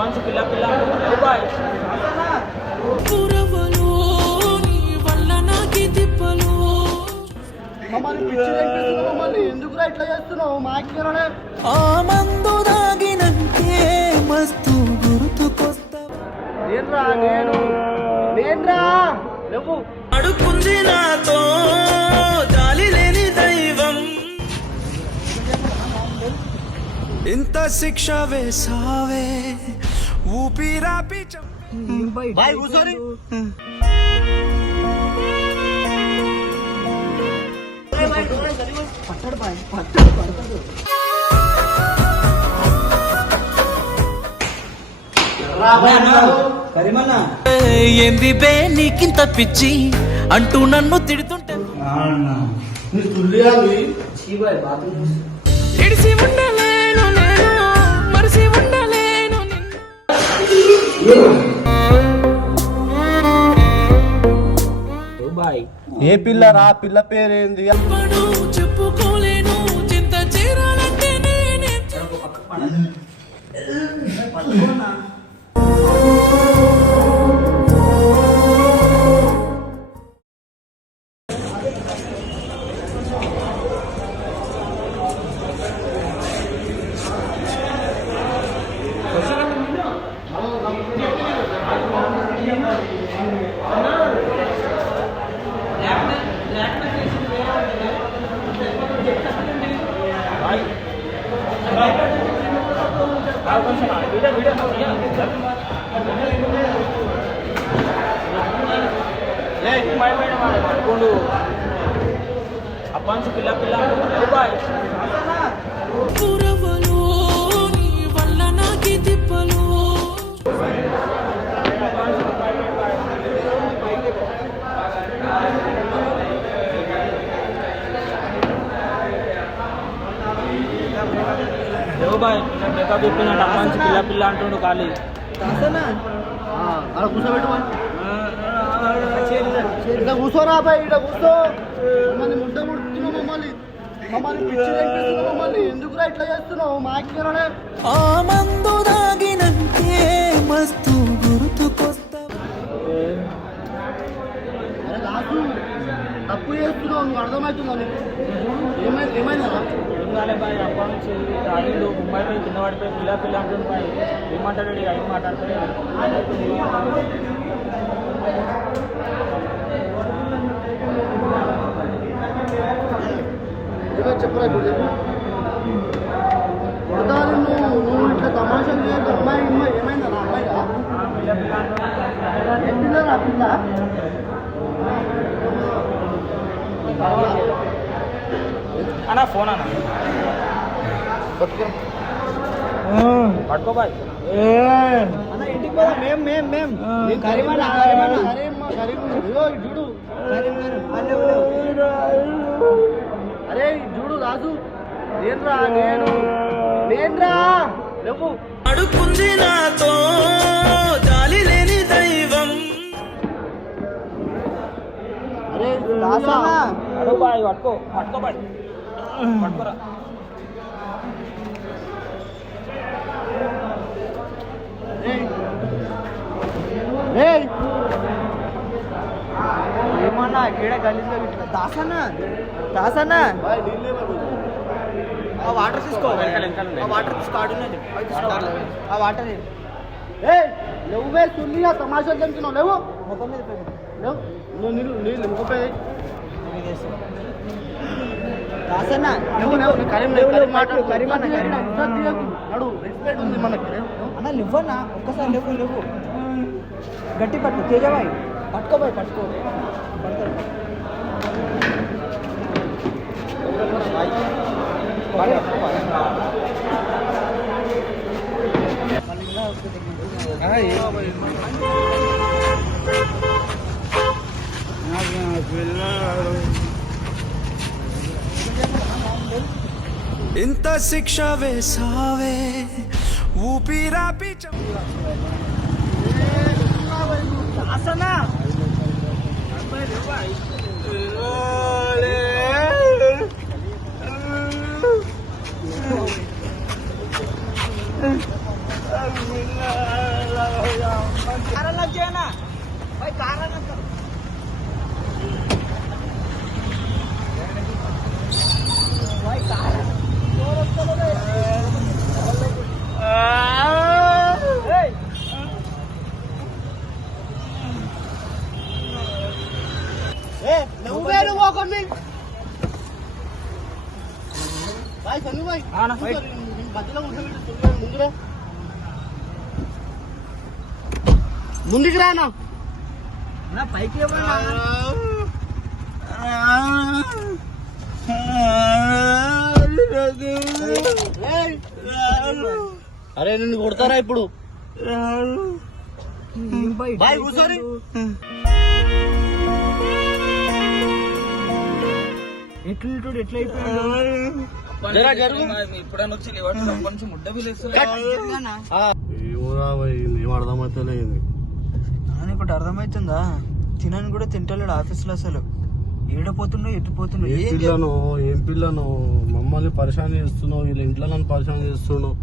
అబ్బాన్స్ పిల్ల పిల్ల బాయ్ ఎందుకురా ఇట్లా చేస్తున్నావు మాకే ఆ మందు దాగినంటే మస్తు గుర్తుకొస్తా నేనురా నువ్వు అడుకుంది నాతో జాలి లేని దైవం ఇంత శిక్ష వేసావే ఊపిరాపి బాయ్ కూర్చోని ఏంది బే నీకింత పిచ్చి అంటూ నన్ను తిడుతుంటే ఇడిసి ఉండలేను నేను మరిసి ఉండలేను బాయ్ ఏ పిల్లరా పిల్ల పేరేంది చెప్పుకోలేను చింత చేరాలంటే నేనే అబ్బాన్స్ పిల్ల పిల్ల బాయ్ పురవలో నీ వల్ల నాకి తిప్పలు బాయ్ బ్రేకప్ చెప్పినట్టు అబ్బాన్స్ పిల్ల పిల్ల అంటుండు ఖాళీ అలా కూర్చోబెట్టు ఇక్కడ కూర్చోరా బాయ్ ఇక్కడ కూర్చో మమ్మల్ని ముద్ద ముడుతున్నావు మమ్మల్ని పిచ్చి ఎక్కిస్తున్నావు మమ్మల్ని ఎందుకురా ఇట్లా చేస్తున్నావు మాకే ఆ మందు దాగినంటే మస్తు గుర్తుకొస్తా అరే కాదు తప్పు చేస్తున్నావు నువ్వు అర్థమవుతుందా నీకు ఏమైందా ఏం కాలే బాయ్ అబ్బాన్స్ తాగిండు ముంబై పోయి కింద పడిపోయి పిల్ల పిల్ల అంటుండు బాయ్ ఏం మాట్లాడాడు ఏం మాట్లాడుతున్నాడు చెప్పరా ఇప్పుడు కొడతాను నువ్వు ఇట్లా తమాషా చేయదు అమ్మాయి ఏమైందా నా అమ్మాయిగా ఏం పిల్లరా పిల్ల అన్నా ఫోన్ అన్న పట్టుకో బాయ్ అన్న ఇంటికి పోదా మేం చూడు అరే చూడు రాజు నేనురా నువ్వు అడుకుంది నాతో జాలి లేని దైవం అరే దాసా అడు బాయ్ పట్టుకో బాయ్ పట్టుకోరా ఏమన్నా ఇక్కడ గలీజ్గా దాసన్నా ఆ వాటర్ తీసుకో ఆ వాటర్ తీసుకో ఆ వాటర్ నువ్వే సుల్లిగా తమాషా తింటున్నావు లేవు ముఖం మీద లేవు నువ్వు నీళ్ళు ముఖం దాసన్నా నడు రెస్పెక్ట్ ఉంది మనకి అన్న లేవన్నా ఒక్కసారి లేవు గట్టి పట్టు తేజబాయ్ పట్టుకోబాయ్ పట్టుకో ఇంత శిక్ష వేసావే ఊపిరాపి कारण लग जाए ना भाई, कारण भाई कारण भाई सन्नू भाई మధ్యలో ముందురా ముందుకు రానా పైకి అరే నిన్ను కొడతారా ఇప్పుడు బాయ్ కూర్చోరి ఎట్లా అయిపోయాడు ఇప్పుడైనా వచ్చి కొంచెం ముడ్డ ఏం అర్థమైతలేదు ఒకటి అర్థమవుతుందా, తినని కూడా తింటలేడు ఆఫీసులో. అసలు ఏడపోతుండో ఎత్తిపోతుండో. ఏం పిల్లను మమ్మల్ని పరిశాన్ చేస్తున్నావు, వీళ్ళ ఇంట్లో నన్ను పరిశాన్ చేస్తున్నావు,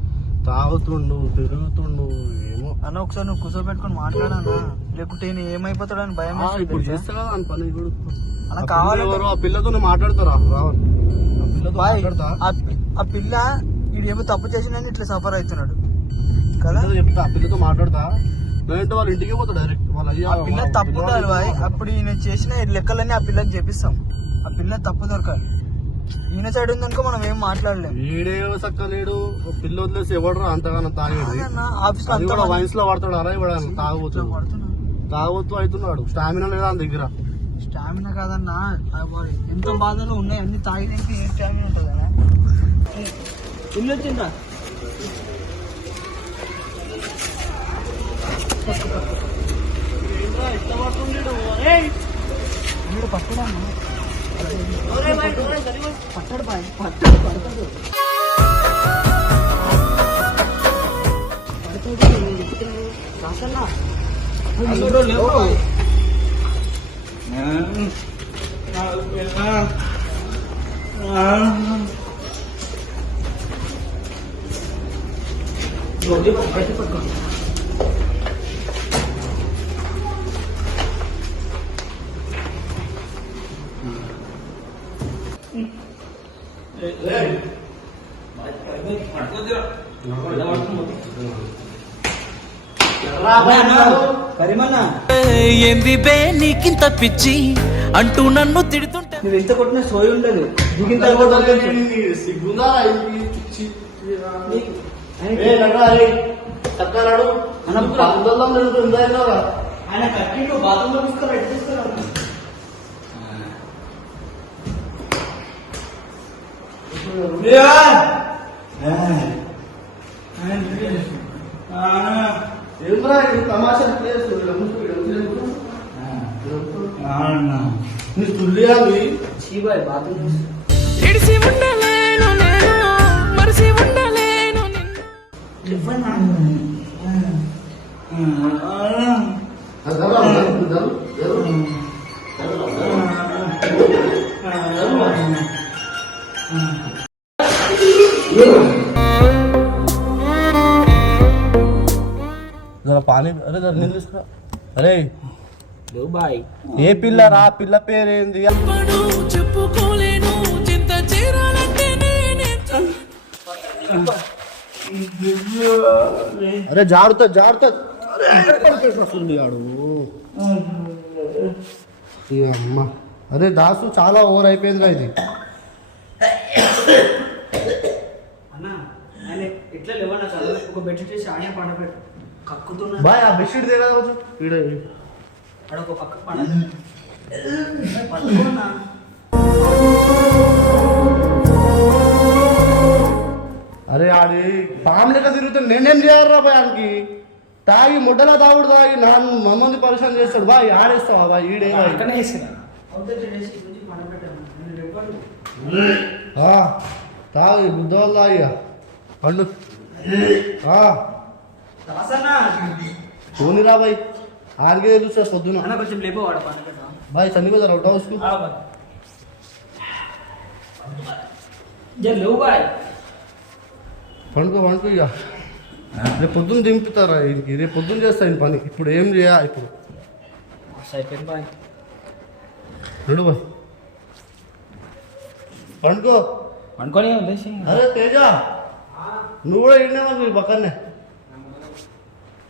తాగుతుండు తిరుగుతుండు ఏమో అన్న. ఒకసారి నువ్వు కూర్చోబెట్టుకుని మాట్లాడానా, లేకుంటే ఏమైపోతాడని భయం. ఇప్పుడు చేస్తా కదా అని పని కూడా అలా కావాలి. ఆ పిల్లతో మాట్లాడతారా రావాలి, ఆ పిల్ల వీడేమో తప్పు చేసిందని ఇట్లా సఫర్ అవుతున్నాడు కదా. చెప్తా ఆ పిల్లతో మాట్లాడతా, లేదంటే వాళ్ళ ఇంటికి పోతా డైరెక్ట్. వాళ్ళ పిల్ల తప్పు కాదు బాయ్, అప్పుడు ఈయన చేసిన లెక్కలన్నీ ఆ పిల్లకి చెప్పిస్తాం. ఆ పిల్ల తప్పు దొరకాలి. ఈయన సైడ్ ఉందనుకో మనం ఏం మాట్లాడలేము. ఈడే సక్కలేడు, పిల్ల వదిలేసి ఎవడరా అంతగానో తాగేది. ఆఫీస్ లో వయసులో పడతాడు అలా ఇవ్వడానికి, తాగబోతు అవుతున్నాడు. స్టామినా లేదా ఆయన దగ్గర. స్టామినా కాదన్నా, ఎంత బాధలు ఉన్నాయి అన్ని తాగినాక ఏం స్టామినా ఉంటుంది కదా. ఇల్లు వచ్చిందా మీరు పట్టడా పట్టడు బాయ్, పట్టడు పడతాడు రాసన్నా పట్టుకో. ఏంది బే నీకింత పిచ్చి అంటూ నన్ను తిడుతుంటే నువ్వు ఎంత కొట్టినా సోయి ఉండదు. ఆయన కట్టిండు బాత్రూంలో తీసుకురా, ఎట్లా తీసుకురా. తమాషా ప్లేస్ చీబాయ్ బాత్రూమ్ ఇడిసి ఉండలేను నేను, మరిసి ఉండలేను పానీ. అరే నీళ్ళు తీసుకురా. అరే బాయ్, ఏ పిల్ల రా, పిల్ల పేరేంది? చెప్పుకోలేను చింత చేరాలంటే అరే జాగ్రత్త జాగ్రత్త. అమ్మ అరే దాసు చాలా ఓవర్ అయిపోయిందిరా ఇది. అన్న ఆయన ఎట్లా లేవన్నా సార్, ఒక బెడ్షీట్ వేసి ఆయన పండబెట్టు. కక్కుతున్నా బాయ్, ఆ బెడ్షీట్ దేగా అడొక పక్క పండ పట్టుకున్నా. అరే ఆడి పాము లెక్క తిరుగుతాడు, నేనేం చేయాలరా బాయ్? ఆయనకి తాగి ముడ్డలా తాగుడు తాగి నన్ను మమ్మల్ని పరిశ్రమ చేస్తాడు బాయ్. ఆడేస్తావా బాయ్? ఈడే తాగి బుద్ధవాళ్ళు తాగిగా పండు పోనీరా బాయ్. ఆడికే తెలుస్తా పొద్దున. కొంచెం లేపోవాడు బాయ్ సన్ని కదా అవుట్ హౌస్ లేవు బాయ్. పండుకో పండుకో ఇక. రేపు పొద్దున్న దింపుతారా ఇంటికి, రేపు పొద్దున్న చేస్తాను పని. ఇప్పుడు ఏం చేయ ఇప్పుడు అయిపోయింది బాయ్. నడు బాయ్ పండుకో. అనుకోని వదిలేసి అరే తేజ నువ్వు కూడా ఇండే పక్కనే